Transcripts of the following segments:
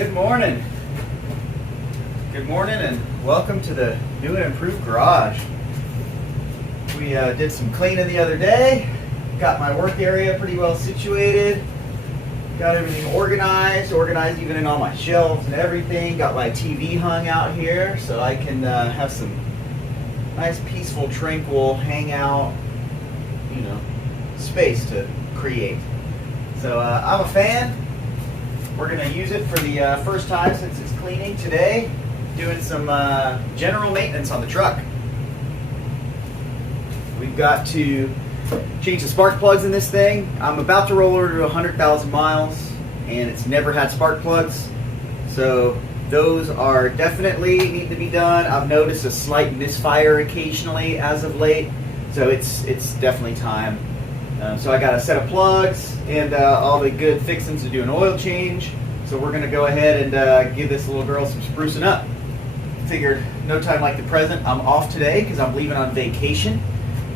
Good morning. Good morning and welcome to the new and improved garage. We did some cleaning the other day, got my work area pretty well situated, got everything organized even in all my shelves and everything, got my TV hung out here so I can have some nice peaceful, tranquil hangout, space to create. So I'm a fan. We're going to use it for the first time since it's cleaning today, doing some general maintenance on the truck. We've got to change the spark plugs in this thing. I'm about to roll over to 100,000 miles and it's never had spark plugs. So those are definitely need to be done. I've noticed a slight misfire occasionally as of late. So it's definitely time. So I got a set of plugs and all the good fixings to do an oil change. So we're going to go ahead and give this little girl some sprucing up. Figured no time like the present. I'm off today because I'm leaving on vacation.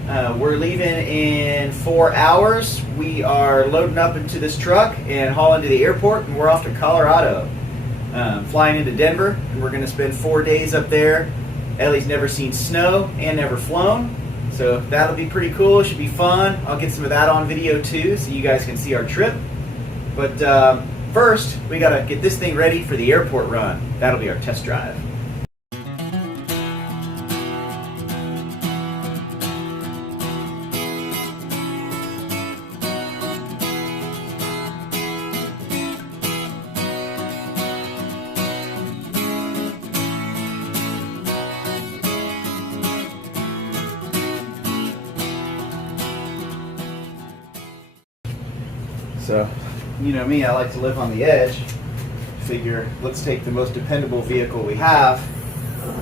We're leaving in 4 hours. We are loading up into this truck and hauling to the airport, and we're off to Colorado. Flying into Denver, and we're going to spend 4 days up there. Ellie's never seen snow and never flown. So that'll be pretty cool. It should be fun. I'll get some of that on video too so you guys can see our trip. But first, we got to get this thing ready for the airport run. That'll be our test drive. So, you know me, I like to live on the edge. Figure, let's take the most dependable vehicle we have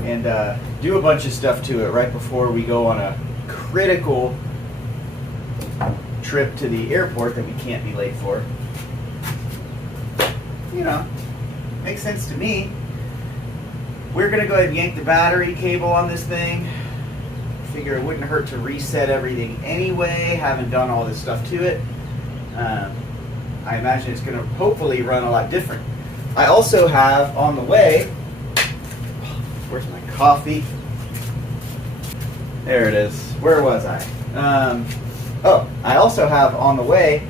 and do a bunch of stuff to it right before we go on a critical trip to the airport that we can't be late for. Makes sense to me. We're going to go ahead and yank the battery cable on this thing. Figure it wouldn't hurt to reset everything anyway, haven't done all this stuff to it. I imagine it's going to hopefully run a lot different. I also have on the way, where's my coffee? There it is. Where was I? I also have on the way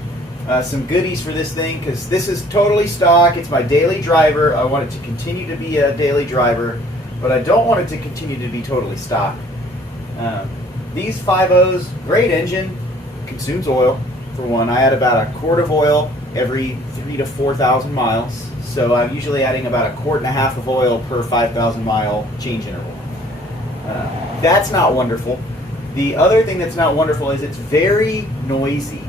some goodies for this thing because this is totally stock. It's my daily driver. I want it to continue to be a daily driver, but I don't want it to continue to be totally stock. These 5.0s, great engine, consumes oil. For one, I add about a quart of oil every 3,000 to 4,000 miles. So I'm usually adding about 1.5 quarts of oil per 5,000 mile change interval. That's not wonderful. The other thing that's not wonderful is it's very noisy.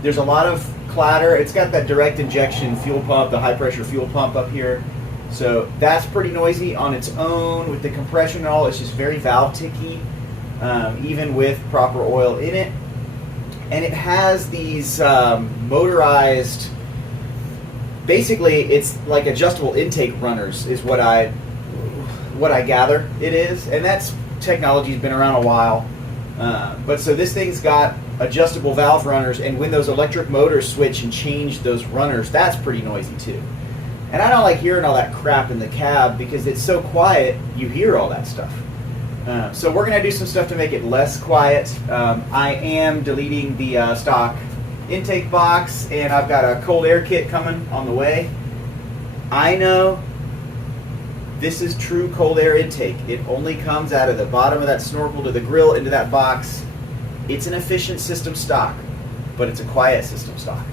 There's a lot of clatter. It's got that direct injection fuel pump, the high pressure fuel pump up here. So that's pretty noisy on its own with the compression and all. It's just very valve ticky, even with proper oil in it. And it has these motorized, basically it's like adjustable intake runners is what I gather it is. And that's technology's been around a while. But so this thing's got adjustable valve runners, and when those electric motors switch and change those runners, that's pretty noisy too. And I don't like hearing all that crap in the cab because it's so quiet, you hear all that stuff. So we're going to do some stuff to make it less quiet. I am deleting the stock intake box, and I've got a cold air kit coming on the way. I know this is true cold air intake. It only comes out of the bottom of that snorkel to the grill into that box. It's an efficient system stock, but it's a quiet system stock.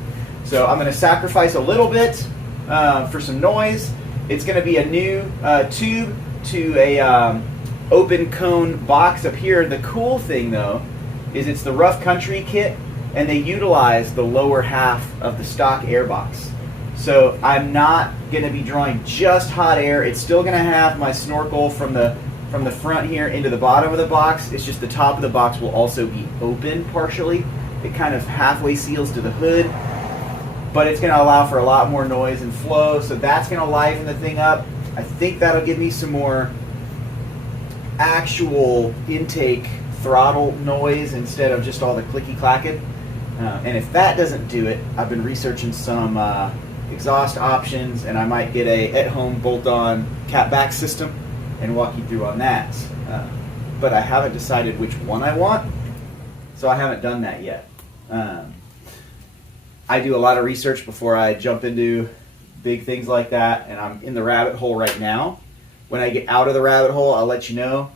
So I'm going to sacrifice a little bit for some noise. It's going to be a new tube to a open cone box up here. The cool thing though is it's the rough country kit, and they utilize the lower half of the stock air box. So I'm not going to be drawing just hot air. It's still going to have my snorkel from the front here into the bottom of the box. It's just the top of the box will also be open partially. It kind of halfway seals to the hood, but it's going to allow for a lot more noise and flow. So that's going to liven the thing up. I think that'll give me some more actual intake throttle noise instead of just all the clicky clacking. And if that doesn't do it, I've been researching some exhaust options, and I might get a at-home bolt-on catback system and walk you through on that. But I haven't decided which one I want, so I haven't done that yet. I do a lot of research before I jump into big things like that, and I'm in the rabbit hole right now. When I get out of the rabbit hole, I'll let you know.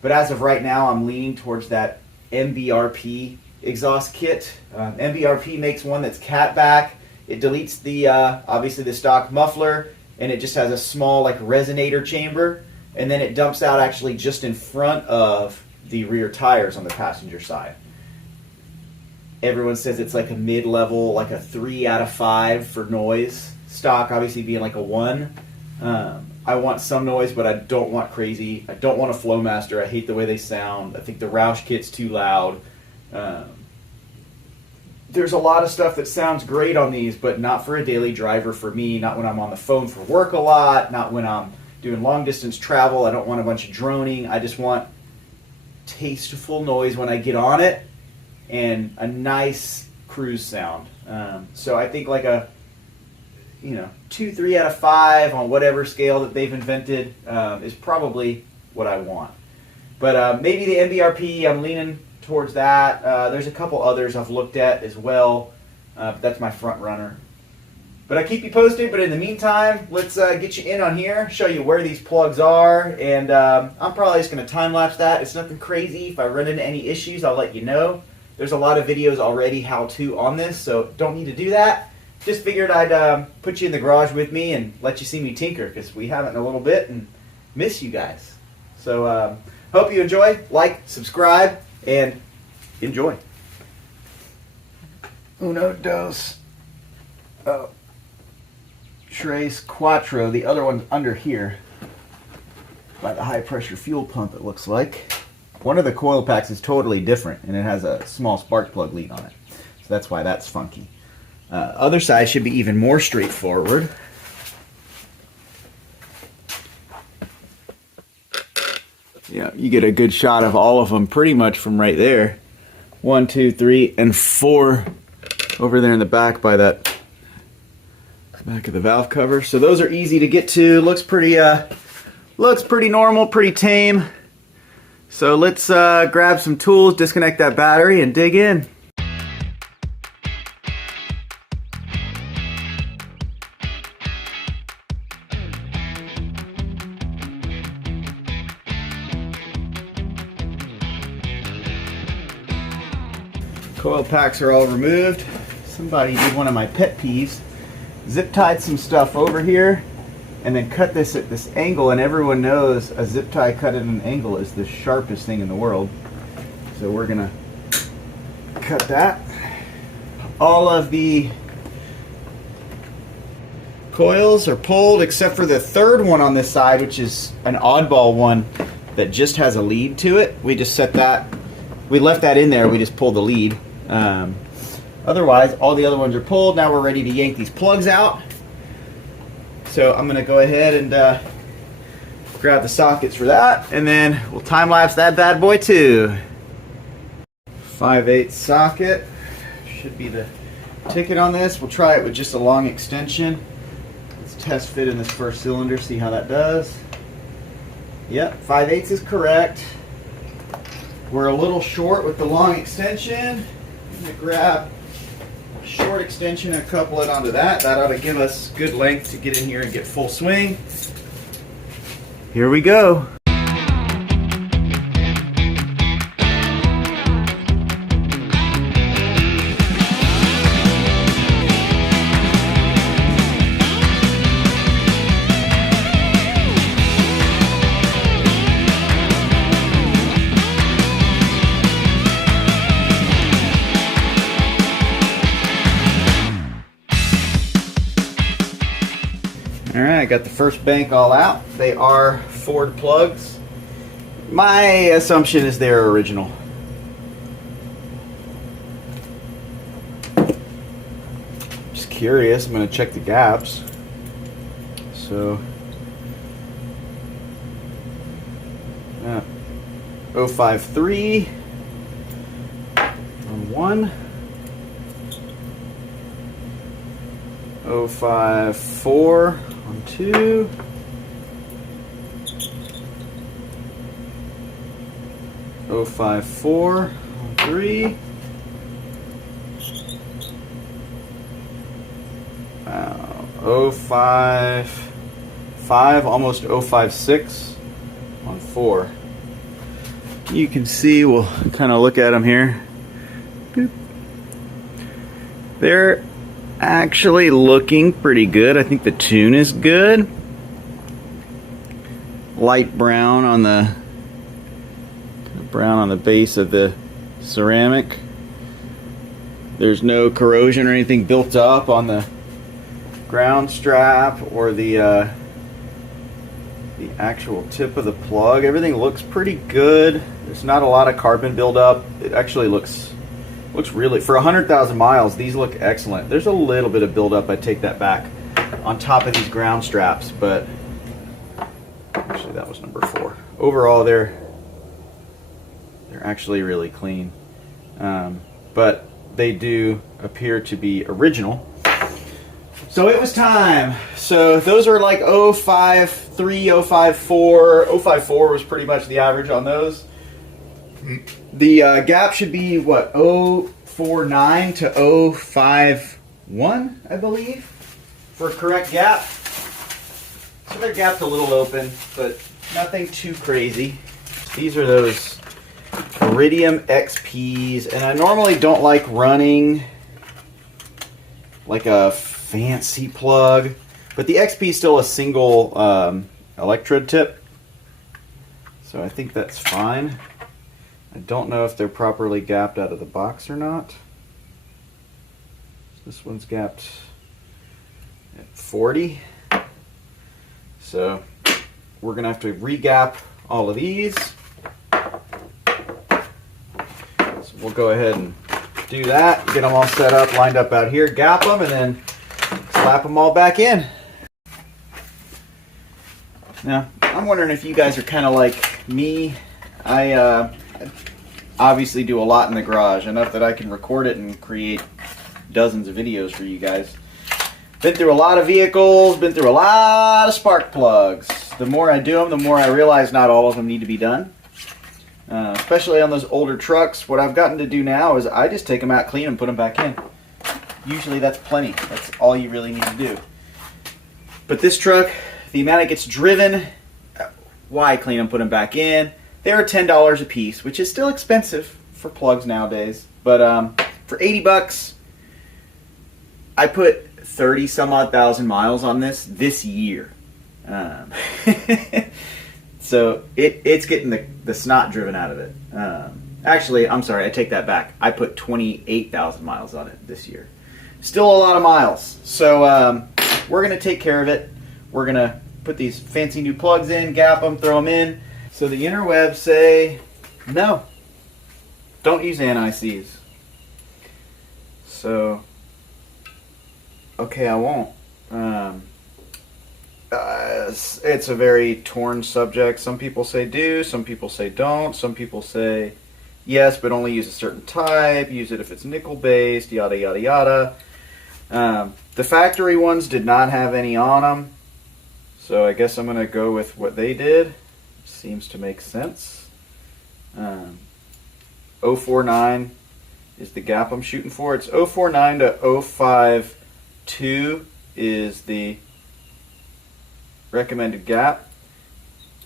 But as of right now, I'm leaning towards that MBRP exhaust kit. MBRP makes one that's catback. It deletes the obviously the stock muffler, and it just has a small like resonator chamber, and then it dumps out actually just in front of the rear tires on the passenger side. Everyone says it's like a mid-level, like a 3 out of 5 for noise. Stock obviously being like a 1. I want some noise, but I don't want crazy. I don't want a Flowmaster. I hate the way they sound. I think the Roush kit's too loud. There's a lot of stuff that sounds great on these, but not for a daily driver for me, not when I'm on the phone for work a lot, not when I'm doing long distance travel. I don't want a bunch of droning. I just want tasteful noise when I get on it and a nice cruise sound. So I think like a 2, 3 out of 5 on whatever scale that they've invented is probably what I want. But maybe the MBRP, I'm leaning towards that. There's a couple others I've looked at as well. But that's my front runner. But I keep you posted. But in the meantime, let's get you in on here, show you where these plugs are, and I'm probably just going to time lapse that. It's nothing crazy. If I run into any issues, I'll let you know. There's a lot of videos already how-to on this, so don't need to do that. Just figured I'd put you in the garage with me and let you see me tinker, because we haven't in a little bit and miss you guys. So hope you enjoy. Like, subscribe, and enjoy. Uno, dos, tres, cuatro. The other one's under here by the high pressure fuel pump, it looks like. One of the coil packs is totally different, and it has a small spark plug lead on it. So that's why that's funky. Other side should be even more straightforward. Yeah, you get a good shot of all of them pretty much from right there. 1, 2, 3, and 4 over there in the back by that back of the valve cover. So those are easy to get to. Looks pretty normal, pretty tame. So let's grab some tools, disconnect that battery, and dig in. Coil packs are all removed. Somebody did one of my pet peeves. Zip tied some stuff over here and then cut this at this angle, and everyone knows a zip tie cut at an angle is the sharpest thing in the world. So we're gonna cut that. All of the coils are pulled except for the third one on this side, which is an oddball one that just has a lead to it. We just set that, we left that in there, we just pulled the lead. Otherwise, all the other ones are pulled. Now we're ready to yank these plugs out. So I'm going to go ahead and grab the sockets for that, and then we'll time lapse that bad boy too. 5/8 socket should be the ticket on this. We'll try it with just a long extension. Let's test fit in this first cylinder, see how that does. Yep, 5/8 is correct. We're a little short with the long extension. I'm going to grab a short extension and couple it onto that. That ought to give us good length to get in here and get full swing. Here we go. Alright, got the first bank all out. They are Ford plugs. My assumption is they're original. Just curious, I'm going to check the gaps. So, 053 on one. 054 on 2. .054 on 3. Wow. 055, almost 056 on 4. You can see, we'll kind of look at them here. Boop. They're actually looking pretty good. I think the tune is good. Light brown on the base of the ceramic. There's no corrosion or anything built up on the ground strap or the actual tip of the plug. Everything looks pretty good. There's not a lot of carbon buildup. It actually looks really, for 100,000 miles, these look excellent. There's a little bit of buildup, I take that back, on top of these ground straps, but actually that was number 4. Overall, they're actually really clean, but they do appear to be original. So it was time. So those are like 053, 054. 054 was pretty much the average on those. The gap should be what, 049 to 051, I believe, for a correct gap. So they're gapped a little open, but nothing too crazy. These are those Iridium XPs, and I normally don't like running like a fancy plug, but the XP is still a single electrode tip, so I think that's fine. I don't know if they're properly gapped out of the box or not. This one's gapped at 40, so we're gonna have to re-gap all of these. So we'll go ahead and do that, get them all set up, lined up out here, gap them, and then slap them all back in. Now, I'm wondering if you guys are kind of like me. I obviously do a lot in the garage, enough that I can record it and create dozens of videos for you guys. Been through a lot of vehicles, been through a lot of spark plugs. The more I do them, the more I realize not all of them need to be done. Especially on those older trucks. What I've gotten to do now is I just take them out, clean them, put them back in. Usually that's plenty. That's all you really need to do. But this truck, the amount it gets driven, why clean them, put them back in? They're $10 a piece, which is still expensive for plugs nowadays. But for 80 bucks, I put 30 some odd thousand miles on this year. So it's getting the snot driven out of it. Actually, I'm sorry, I take that back. I put 28,000 miles on it this year. Still a lot of miles. So we're going to take care of it. We're going to put these fancy new plugs in, gap them, throw them in. So the interwebs say, no, don't use anti-seize. So, okay, I won't. It's a very torn subject. Some people say do, some people say don't, some people say yes, but only use a certain type, use it if it's nickel-based, yada, yada, yada. The factory ones did not have any on them, so I guess I'm going to go with what they did. Seems to make sense. 049 is the gap I'm shooting for. It's 049 to 052 is the recommended gap.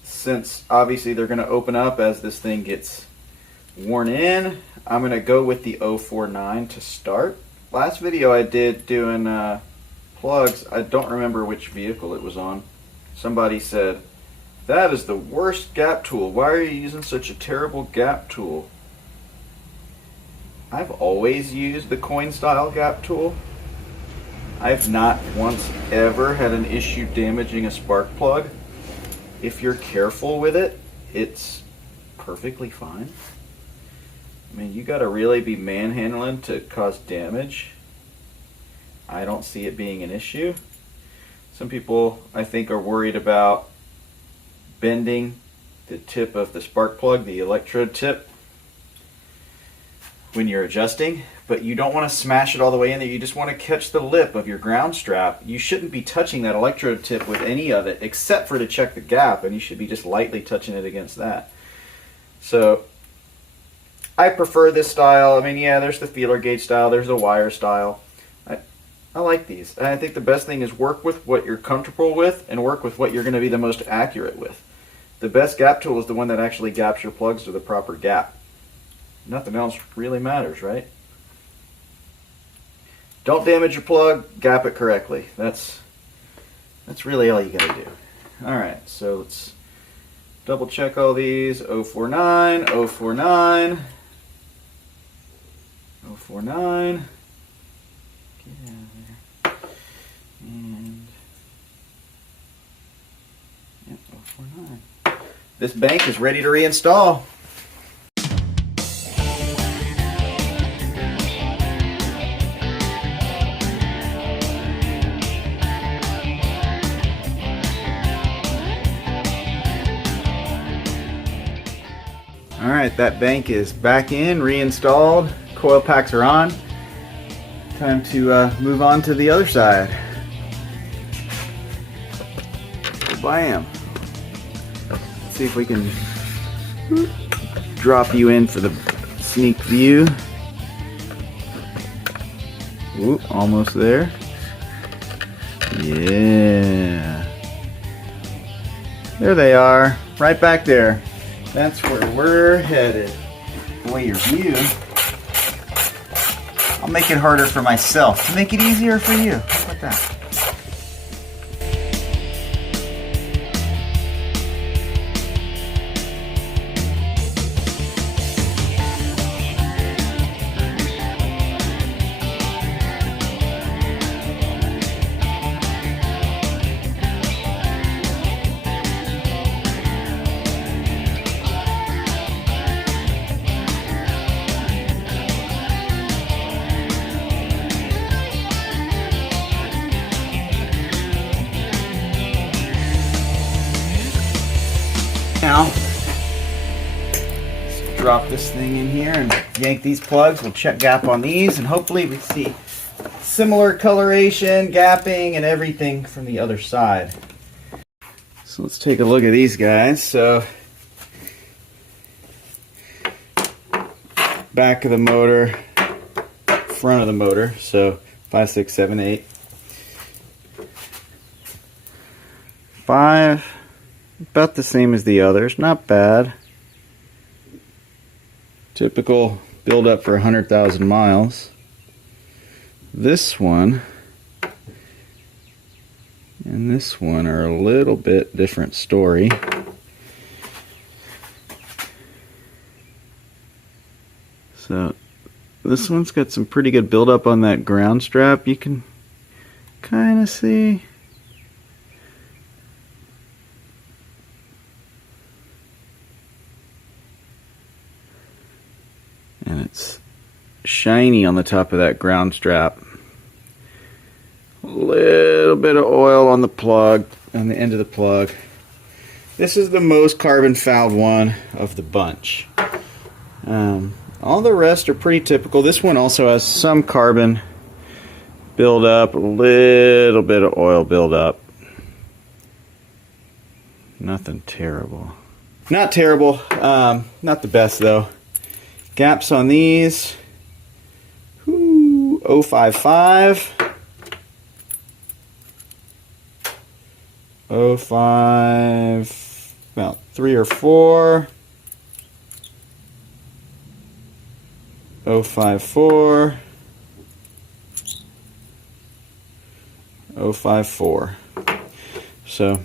Since obviously they're going to open up as this thing gets worn in, I'm going to go with the 049 to start. Last video I did doing plugs, I don't remember which vehicle it was on. Somebody said, that is the worst gap tool. Why are you using such a terrible gap tool? I've always used the coin style gap tool. I've not once ever had an issue damaging a spark plug. If you're careful with it, it's perfectly fine. I mean, you gotta really be manhandling to cause damage. I don't see it being an issue. Some people, I think, are worried about bending the tip of the spark plug, the electrode tip. when you're adjusting, but you don't want to smash it all the way in there. You just want to catch the lip of your ground strap. You shouldn't be touching that electrode tip with any of it except for to check the gap, and you should be just lightly touching it against that. So I prefer this style. I mean, yeah, there's the feeler gauge style, there's the wire style. I like these. And I think the best thing is work with what you're comfortable with and work with what you're going to be the most accurate with. The best gap tool is the one that actually gaps your plugs to the proper gap. Nothing else really matters, right? Don't damage your plug, gap it correctly. That's really all you got to do. Alright, so let's double check all these. 049, 049, 049. Get out of there. And yep, 049. This bank is ready to reinstall. Alright, that bank is back in, reinstalled, coil packs are on. Time to move on to the other side. Bam! Let's see if we can drop you in for the sneak view. Ooh, almost there. Yeah. There they are, right back there. That's where we're headed. Boy, your view. I'll make it harder for myself to make it easier for you. How about that? Now, let's drop this thing in here and yank these plugs. We'll check gap on these, and hopefully we see similar coloration, gapping, and everything from the other side. So let's take a look at these guys. So, back of the motor, front of the motor. So 5, 6, 7, 8. 5. About the same as the others, not bad. Typical build up for 100,000 miles. This one and this one are a little bit different story. So this one's got some pretty good build up on that ground strap. You can kind of see. And it's shiny on the top of that ground strap. A little bit of oil on the plug, on the end of the plug. This is the most carbon fouled one of the bunch. All the rest are pretty typical. This one also has some carbon build up, a little bit of oil build up. Nothing terrible. Not terrible, not the best though. Gaps on these, 055, 05, about 3 or 4, 054, 054. So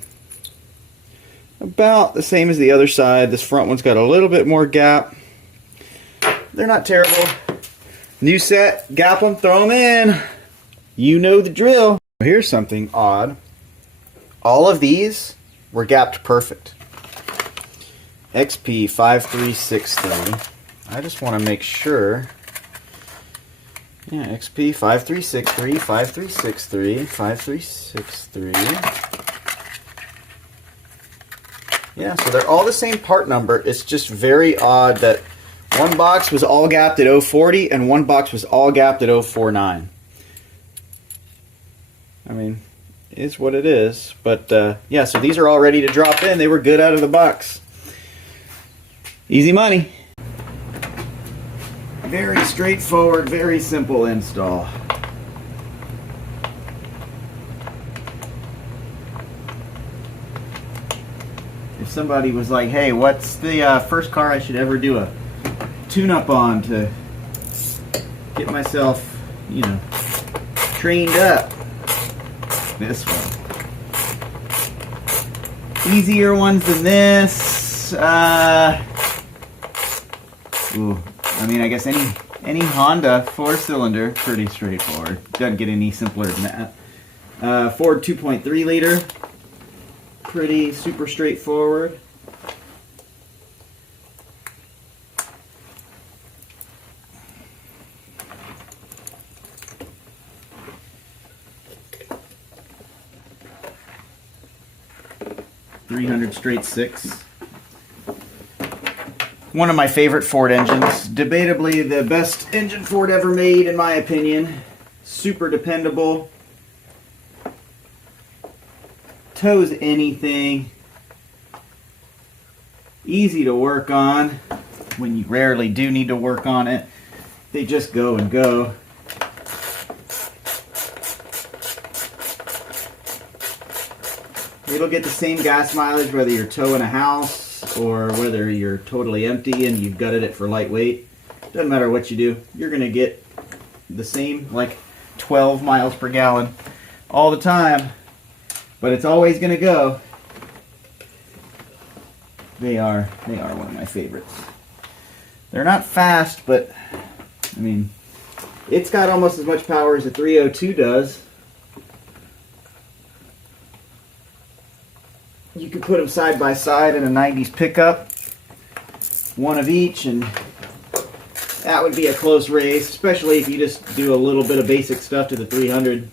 about the same as the other side. This front one's got a little bit more gap. They're not terrible. New set, gap them, throw them in. You know the drill. Here's something odd. All of these were gapped perfect. XP 5363. I just want to make sure. Yeah, XP 5363, 5363, 5363. Yeah, so they're all the same part number. It's just very odd that One box was all gapped at 040 and one box was all gapped at 049. I mean, it is what it is. But yeah, so these are all ready to drop in. They were good out of the box. Easy money. Very straightforward, very simple install. If somebody was like, hey, what's the first car I should ever do a tune-up on to get myself, you know, trained up? This one. Easier ones than this. Ooh, I mean, I guess any Honda 4-cylinder, pretty straightforward. Doesn't get any simpler than that. Ford 2.3 liter, pretty super straightforward. .300 straight 6. One of my favorite Ford engines. Debatably the best engine Ford ever made, in my opinion. Super dependable. Tows anything. Easy to work on when you rarely do need to work on it. They just go and go. It'll get the same gas mileage whether you're towing a house or whether you're totally empty and you've gutted it for lightweight. Doesn't matter what you do, you're going to get the same, like 12 miles per gallon all the time, but it's always going to go. They are one of my favorites. They're not fast, but I mean, it's got almost as much power as a 302 does. You could put them side by side in a 90s pickup, one of each, and that would be a close race, especially if you just do a little bit of basic stuff to the 300.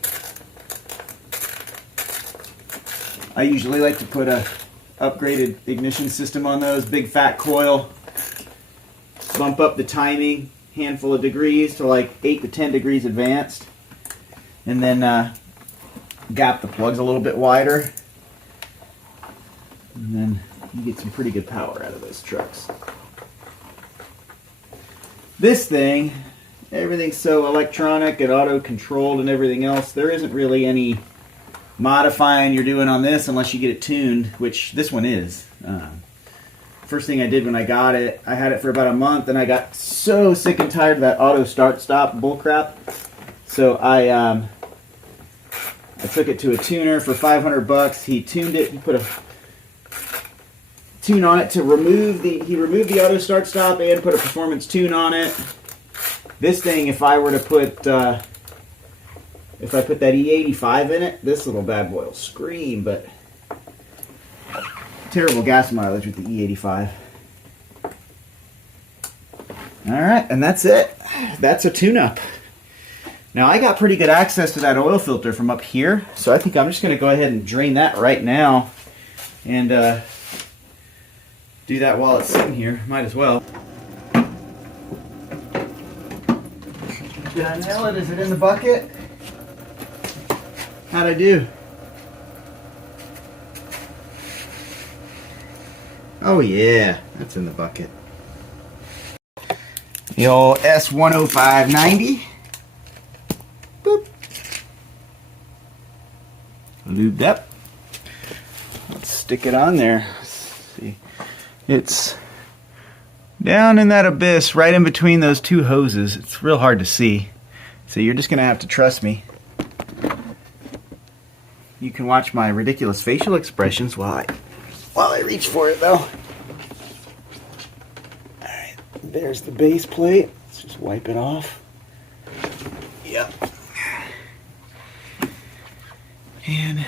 I usually like to put a upgraded ignition system on those, big fat coil, bump up the timing, handful of degrees to like 8 to 10 degrees advanced, and then gap the plugs a little bit wider. And then you get some pretty good power out of those trucks. This thing, everything's so electronic and auto-controlled and everything else, there isn't really any modifying you're doing on this unless you get it tuned, which this one is. First thing I did when I got it, I had it for about a month and I got so sick and tired of that auto start-stop bullcrap. So I took it to a tuner for $500. He tuned it, he put a tune on it to remove he removed the auto start stop and put a performance tune on it. This thing, if I were to put that E85 in it, this little bad boy will scream, but terrible gas mileage with the E85. Alright, and that's it. That's a tune-up. Now I got pretty good access to that oil filter from up here, so I think I'm just going to go ahead and drain that right now and do that while it's sitting here. Might as well. Did I nail it? Is it in the bucket? How'd I do? Oh yeah, that's in the bucket. The old S-105-90. Boop. Lubed up. Let's stick it on there. Let's see. It's down in that abyss right in between those two hoses. It's real hard to see. So you're just going to have to trust me. You can watch my ridiculous facial expressions while I reach for it though. Alright, there's the base plate. Let's just wipe it off. Yep. And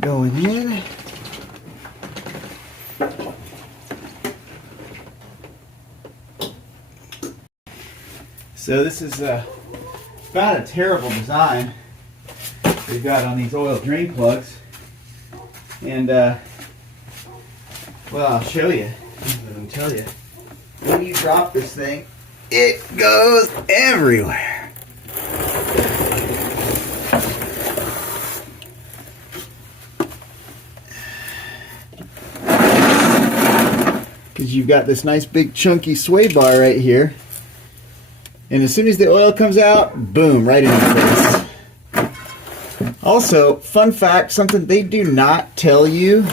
going in. So this is about a terrible design they've got on these oil drain plugs. And, well, I'll show you. Let me tell you. when you drop this thing, it goes everywhere. Because you've got this nice big chunky sway bar right here. And as soon as the oil comes out, boom, right in your face. Also, fun fact, something they do not tell you,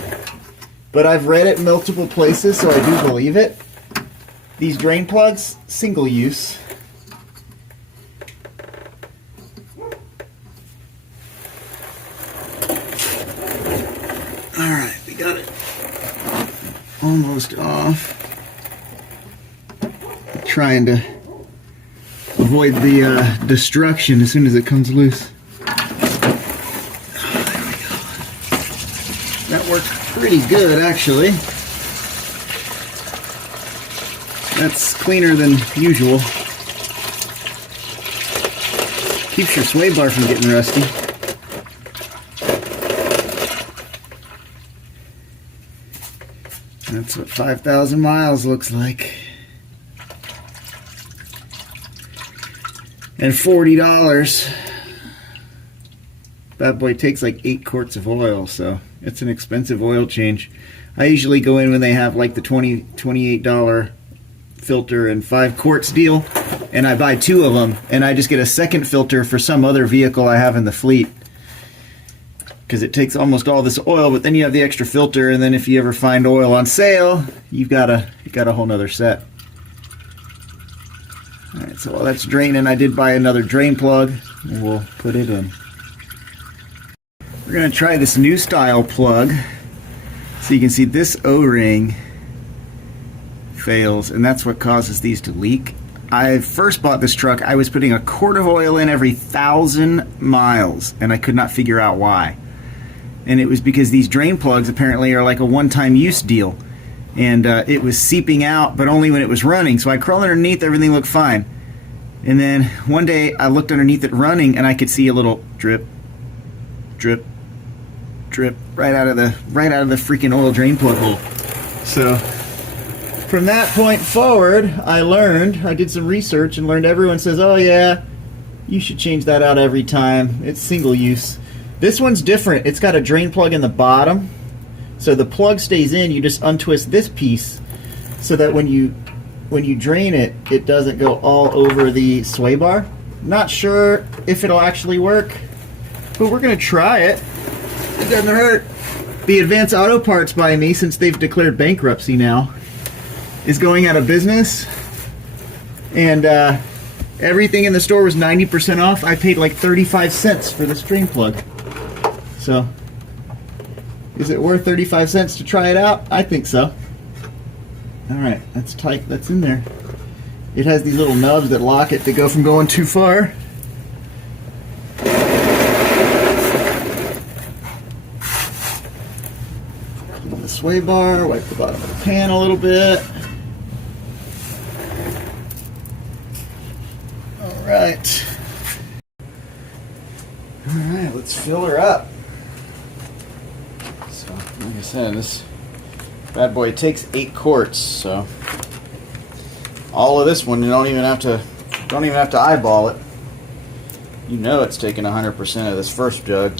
but I've read it multiple places, so I do believe it. These drain plugs, single use. Alright, we got it almost off. Trying to avoid the destruction as soon as it comes loose. Oh, there we go. That worked pretty good, actually. That's cleaner than usual. Keeps your sway bar from getting rusty. That's what 5,000 miles looks like. And $40. That boy takes like 8 quarts of oil, so it's an expensive oil change. I usually go in when they have like the $28 filter and 5 quarts deal, and I buy 2 of them, and I just get a second filter for some other vehicle I have in the fleet, because it takes almost all this oil, but then you have the extra filter, and then if you ever find oil on sale, you got a whole nother set. Alright, so while that's draining, I did buy another drain plug, and we'll put it in. We're going to try this new style plug. So you can see this O-ring fails, and that's what causes these to leak. I first bought this truck, I was putting a quart of oil in every 1,000 miles, and I could not figure out why. And it was because these drain plugs apparently are like a one-time use deal. And it was seeping out, but only when it was running. So I crawled underneath, everything looked fine. And then one day I looked underneath it running, and I could see a little drip, drip, drip right out of the freaking oil drain plug hole. So from that point forward, I did some research and learned everyone says, oh yeah, you should change that out every time. It's single use. This one's different. It's got a drain plug in the bottom. So the plug stays in, you just untwist this piece so that when you drain it, it doesn't go all over the sway bar. Not sure if it'll actually work, but we're gonna try it. It doesn't hurt. The Advanced Auto Parts by me, since they've declared bankruptcy now, is going out of business. And everything in the store was 90% off. I paid like 35 cents for this drain plug. So, is it worth 35 cents to try it out? I think so. Alright, that's tight. That's in there. It has these little nubs that lock it to go from going too far. Clean the sway bar, wipe the bottom of the pan a little bit. Alright. Alright, let's fill her up. So, like I said, this bad boy takes 8 quarts, so all of this one you don't even have to eyeball it. You know it's taking 100% of this first jug.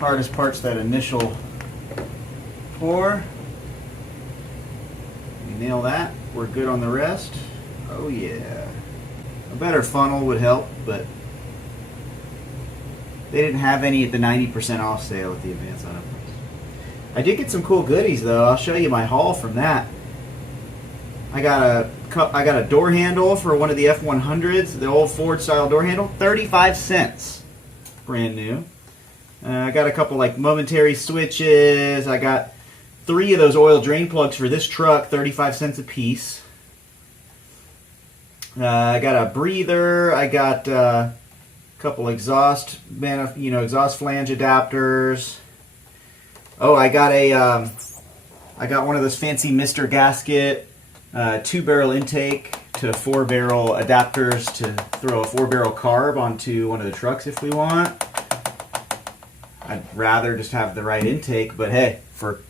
Hardest part's that initial pour. We nail that, we're good on the rest. Oh yeah. A better funnel would help, but they didn't have any at the 90% off sale at the Advanced Auto Parts. I did get some cool goodies though. I'll show you my haul from that. I got a door handle for one of the F-100s, the old Ford style door handle, 35 cents, brand new. I got a couple like momentary switches. I got 3 of those oil drain plugs for this truck, 35 cents a piece. I got a breather. I got a couple exhaust flange adapters. Oh, I got one of those fancy Mr. Gasket 2-barrel intake to 4-barrel adapters to throw a 4-barrel carb onto one of the trucks if we want. I'd rather just have the right intake, but hey, for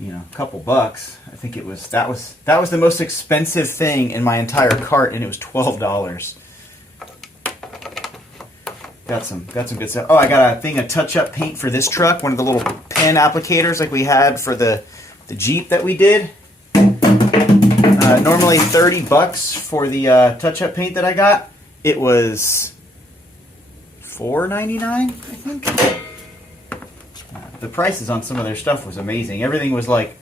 a couple bucks. I think that was the most expensive thing in my entire cart, and it was $12. Got some good stuff. Oh, I got a thing of touch-up paint for this truck. One of the little pen applicators like we had for the Jeep that we did. Normally $30 for the touch-up paint that I got. It was $4.99, I think. The prices on some of their stuff was amazing. Everything was like,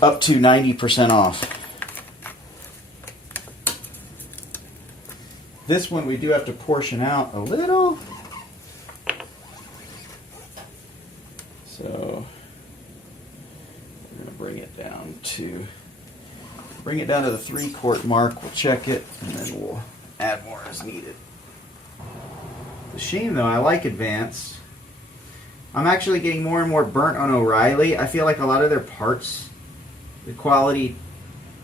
up to 90% off. This one we do have to portion out a little. So we're going to bring it down to the 3-quart mark. We'll check it, and then we'll add more as needed. It's a shame though, I like Advanced. I'm actually getting more and more burnt on O'Reilly. I feel like a lot of their parts, the quality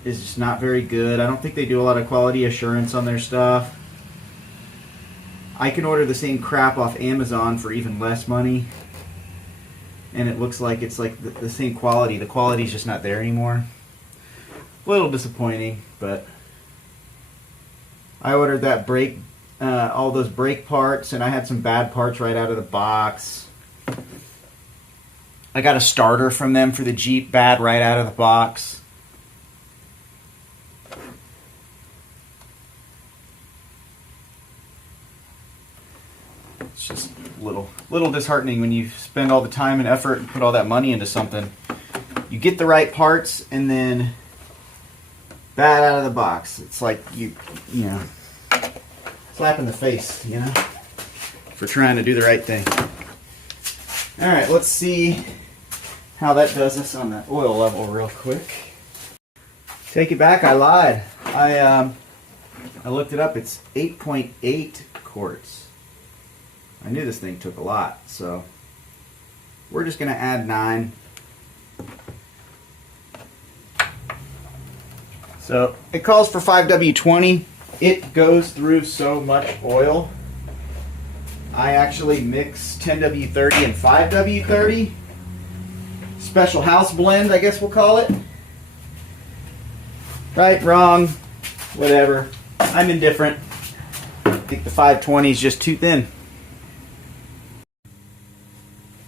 is just not very good. I don't think they do a lot of quality assurance on their stuff. I can order the same crap off Amazon for even less money, and it looks like it's like the same quality. The quality's just not there anymore. A little disappointing, but I ordered that brake, all those brake parts, and I had some bad parts right out of the box. I got a starter from them for the Jeep, bad right out of the box. It's just a little disheartening when you spend all the time and effort and put all that money into something. You get the right parts and then bad out of the box. It's like you know, slap in the face, for trying to do the right thing. All right, let's see how that does us on the oil level real quick. Take it back, I lied. I looked it up. It's 8.8 quarts. I knew this thing took a lot, so we're just going to add 9. So it calls for 5W20. It goes through so much oil. I actually mix 10W30 and 5W30. Special house blend, I guess we'll call it. Right, wrong, whatever. I'm indifferent. I think the 520 is just too thin.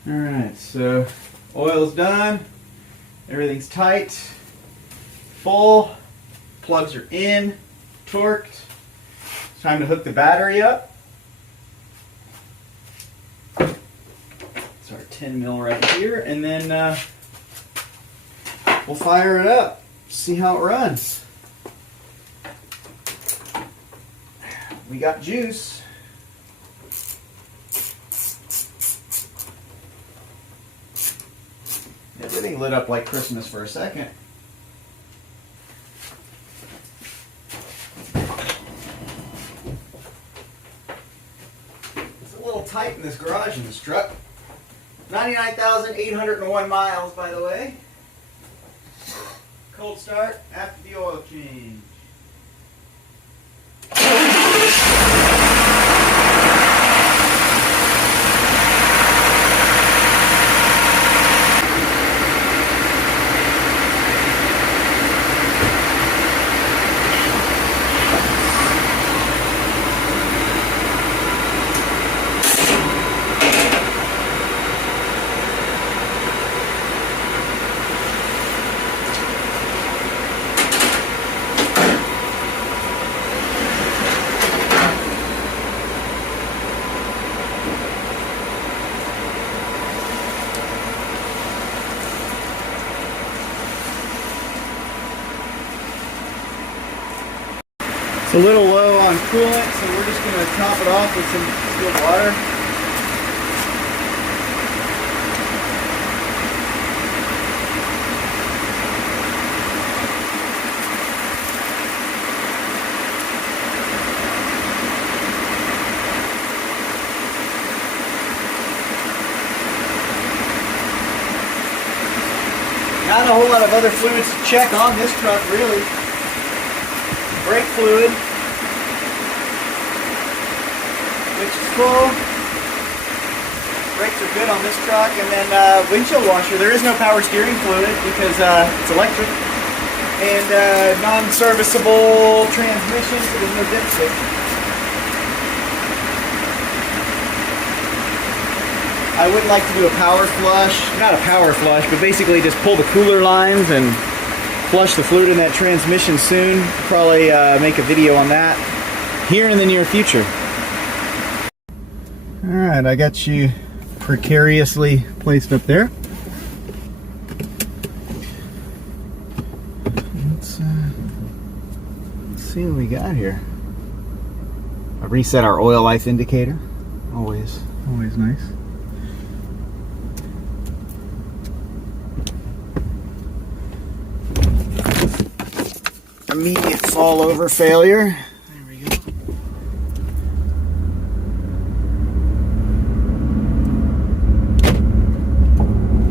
Alright, so oil's done. Everything's tight. Full. Plugs are in. Torqued. It's time to hook the battery up. It's our 10 mil right here, and then we'll fire it up, see how it runs. We got juice. Everything lit up like Christmas for a second. It's a little tight in this garage in this truck. 99,801 miles, by the way. Cold start after the oil change. It's a little low on coolant, so we're just going to top it off with some distilled water. Not a whole lot of other fluids to check on this truck, really. Brake fluid, which is full. brakes are good on this truck, and then windshield washer. There is no power steering fluid because it's electric, and non-serviceable transmission, so there's no dipstick. I would like to do a power flush, not a power flush, but basically just pull the cooler lines and flush the fluid in that transmission soon. Probably make a video on that here in the near future. Alright, I got you precariously placed up there. Let's see what we got here. I reset our oil life indicator. Always nice. Immediate fall over failure. There we go.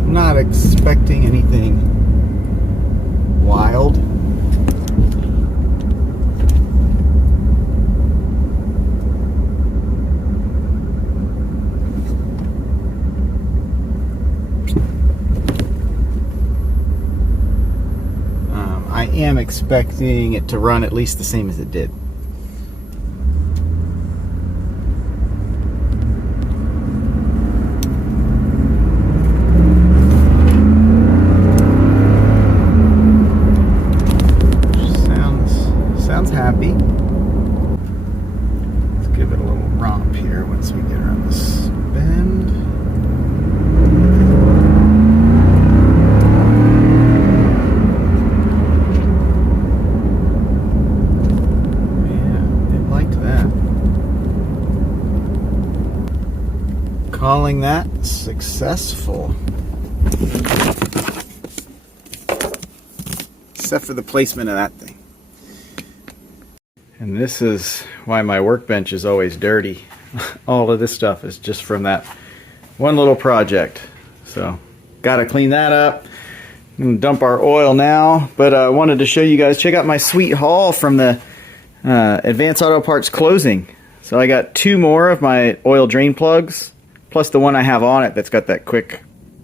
Not expecting anything wild. I am expecting it to run at least the same as it did. Sounds happy. Let's give it a little romp here once we get around this bend. Calling that successful. Except for the placement of that thing. And this is why my workbench is always dirty. All of this stuff is just from that one little project. So, gotta clean that up. I'm gonna dump our oil now, but I wanted to show you guys, check out my sweet haul from the Advanced Auto Parts closing. So I got 2 more of my oil drain plugs, plus the one I have on it that's got that quick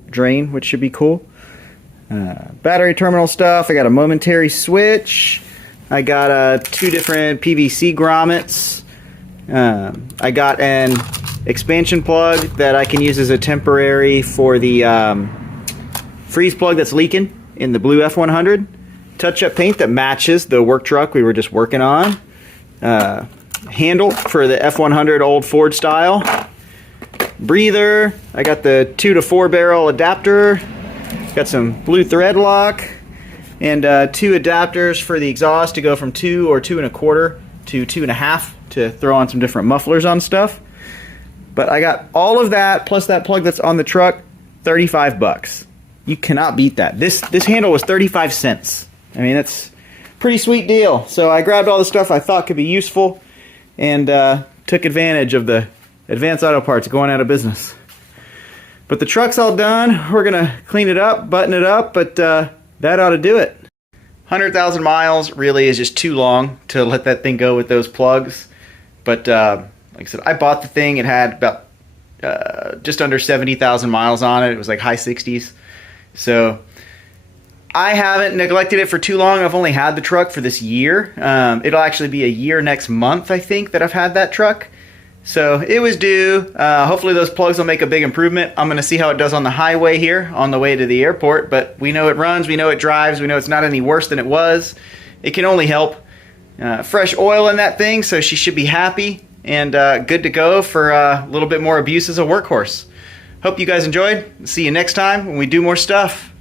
drain, which should be cool. Battery terminal stuff. I got a momentary switch. I got 2 different PVC grommets. I got an expansion plug that I can use as a temporary for the freeze plug that's leaking in the blue F-150. Touch-up paint that matches the work truck we were just working on. Handle for the F-150 old Ford style. Breather. I got the 2 to 4 barrel adapter. Got some blue thread lock. And 2 adapters for the exhaust to go from 2 or 2 1/4 to 2 1/2 to throw on some different mufflers on stuff. But I got all of that plus that plug that's on the truck, 35 bucks. You cannot beat that. This handle was 35 cents. I mean, that's a pretty sweet deal. So I grabbed all the stuff I thought could be useful and took advantage of the Advanced Auto Parts going out of business. But the truck's all done. We're gonna clean it up, button it up, but that ought to do it. 100,000 miles really is just too long to let that thing go with those plugs. But like I said, I bought the thing. It had about just under 70,000 miles on it. It was like high 60s. So I haven't neglected it for too long. I've only had the truck for this year. It'll actually be a year next month, I think, that I've had that truck. So it was due. Hopefully those plugs will make a big improvement. I'm going to see how it does on the highway here on the way to the airport. But we know it runs, we know it drives, we know it's not any worse than it was. It can only help. Fresh oil in that thing, so she should be happy and good to go for a little bit more abuse as a workhorse. Hope you guys enjoyed. See you next time when we do more stuff.